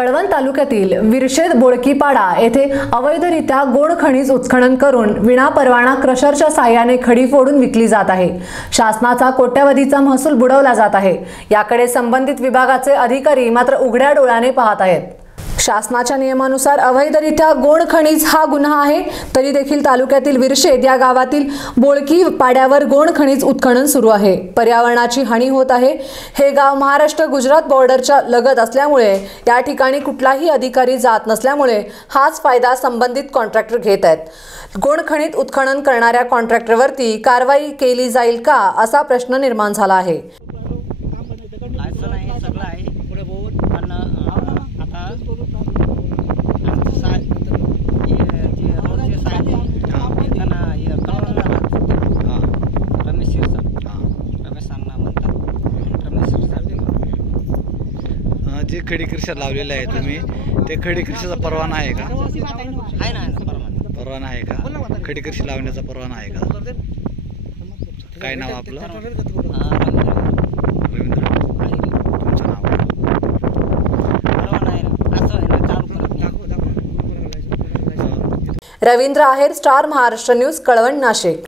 कळवण तालुक्यातील विरशेद बोळकीपाडा येथे अवैधरित्या गोड खनिज उत्खनन करून विनापरवाना क्रशरच्या साहाय्याने खडी फोडून विकली जात आहे। शासनाचा कोट्यवधीचा महसूल बुडवला जात आहे। याकडे संबंधित विभागाचे अधिकारी मात्र उघड्या डोळ्याने पाहत आहेत। शासनाच्या नियमानुसार अवैधरित्या गोड खनिज हा गुन्हा आहे, तरी देखील तालुक्यातील विरशेद या गावातील बोळकी पाड्यावर गोड खनिज उत्खनन सुरू आहे। पर्यावरणाची हानी होत आहे। हे गाव महाराष्ट्र गुजरात बॉर्डरच्या लगत असल्यामुळे या ठिकाणी कुठलाही अधिकारी जात नसल्यामुळे हाच फायदा संबंधित कॉन्ट्रॅक्टर घेत आहेत। गोड खनिज उत्खनन करणाऱ्या कॉन्ट्रॅक्टरवरती कारवाई केली जाईल का असा प्रश्न निर्माण झाला आहे। जे खडी क्रशर लावलेले आहे तुम्ही, ते खडी क्रशरचा परवाना आहे का? आहे ना, परवाना आहे का? खडी क्रशर लावण्याचा परवाना आहे का? काय नाव आपलं? रवींद्र. तुमचं नाव? परवाना आहे ना, असं आहे ना, चालू रवींद्र आहेर, स्टार महाराष्ट्र न्यूज, कळवण, नाशिक।